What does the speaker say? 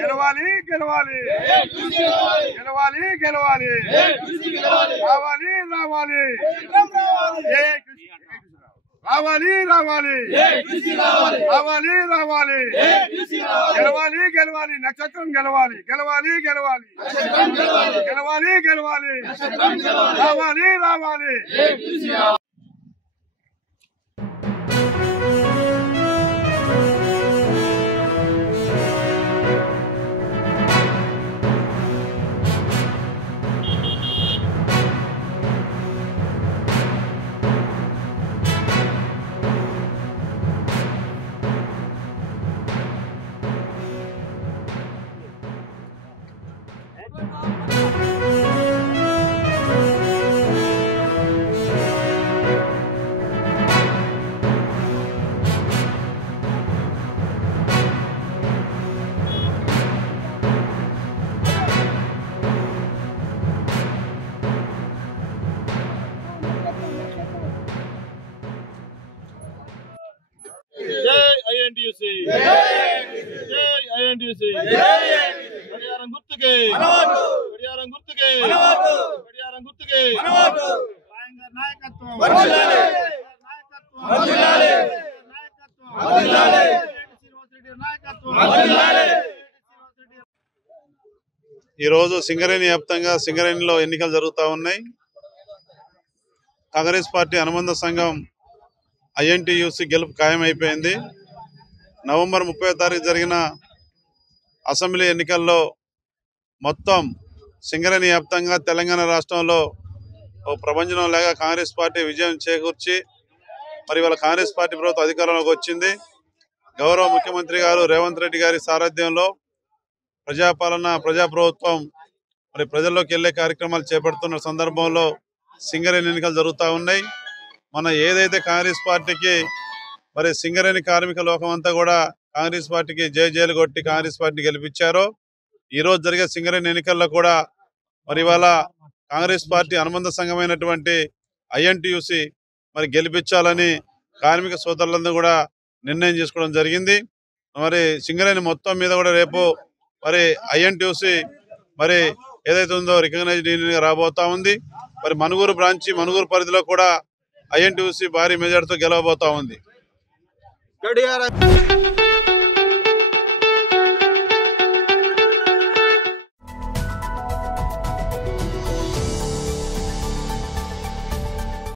గెలవాలి గెలవాలి గెలవాలి గెలవాలి రావాలి రావాలి రావాలి రావాలి రావాలి రావాలి గెలవాలి గెలవాలి నక్షత్రం గెలవాలి గెలవాలి గెలవాలి గెలవాలి గెలవాలి రావాలి రావాలి గడియారం గుర్తుకే గడియారం గుర్తుకే గడియారం గుర్తుకే నాయకత్వం ఈ రోజు సింగరేణి వ్యాప్తంగా సింగరేణిలో ఎన్నికలు జరుగుతూ ఉన్నాయి. కాంగ్రెస్ పార్టీ అనుబంధ సంఘం INTUC గెలుపు ఖాయమైపోయింది. నవంబర్ 30వ తారీఖు జరిగిన అసెంబ్లీ ఎన్నికల్లో మొత్తం సింగరేణి వ్యాప్తంగా తెలంగాణ రాష్ట్రంలో ఓ ప్రభంజనం లాగా కాంగ్రెస్ పార్టీ విజయం చేకూర్చి మరి వాళ్ళ కాంగ్రెస్ పార్టీ ప్రభుత్వం అధికారంలోకి వచ్చింది. గౌరవ ముఖ్యమంత్రి గారు రేవంత్ రెడ్డి గారి సారథ్యంలో ప్రజాపాలన ప్రజాప్రభుత్వం మరి ప్రజల్లోకి వెళ్లే కార్యక్రమాలు చేపడుతున్న సందర్భంలో సింగరేణి ఎన్నికలు జరుగుతూ ఉన్నాయి. మన ఏదైతే కాంగ్రెస్ పార్టీకి మరి సింగరేణి కార్మిక లోకం అంతా కూడా కాంగ్రెస్ పార్టీకి జైలు కొట్టి కాంగ్రెస్ పార్టీని గెలిపించారో ఈ రోజు జరిగే సింగరేణి ఎన్నికల్లో కూడా మరి ఇవాళ కాంగ్రెస్ పార్టీ అనుబంధ సంఘమైనటువంటి INTUC మరి గెలిపించాలని కార్మిక సోదరులందరూ కూడా నిర్ణయం చేసుకోవడం జరిగింది. మరి సింగరేణి మొత్తం మీద కూడా రేపు మరి INTUC మరి ఏదైతే ఉందో రికగ్నైజ్డ్ యూనియన్ గా రాబోతా ఉంది. మరి మనుగూరు బ్రాంచి మనుగూరు పరిధిలో కూడా INTUC భారీ మెజార్టీతో గెలవబోతా ఉంది.